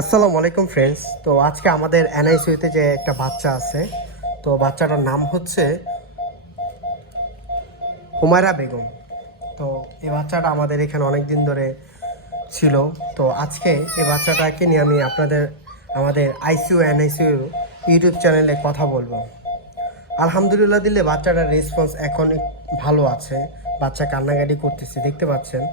আসসালামু আলাইকুম ফ্রেন্ডস। তো আজকে আমাদের এনআইসিউতে যে একটা বাচ্চা আছে, তো বাচ্চাটার নাম হচ্ছে হুমায়রা বেগম। তো এই বাচ্চাটা আমাদের এখানে অনেক দিন ধরে ছিল। তো আজকে এই বাচ্চাটাকে নিয়ে আমি আমাদের আইসিইউ এনআইসিউ ইউটিউব চ্যানেলে কথা বলবো। আলহামদুলিল্লাহ দিলে বাচ্চাটার রেসপন্স এখন ভালো আছে। বাচ্চা কান্নাকাটি করতেছে, দেখতে পাচ্ছেন।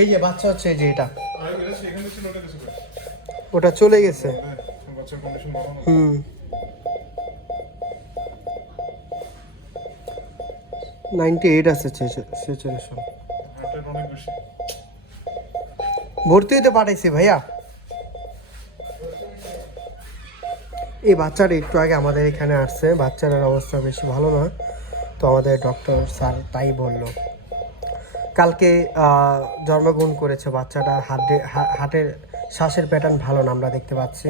এই যে বাচ্চা হচ্ছে, এই যে এটা ওটা চলে গেছে। হুম, 98 আছে সিচুয়েশন। ভর্তি হইতে পাঠাইছি ভাইয়া। এই বাচ্চাটা একটু আগে আমাদের এখানে আসছে, বাচ্চাটার অবস্থা বেশি ভালো না। তো আমাদের ডক্টর স্যার তাই বলল। কালকে জন্মগ্রহণ করেছে বাচ্চাটা। হার্টের শ্বাসের প্যাটার্ন ভালো না, আমরা দেখতে পাচ্ছি।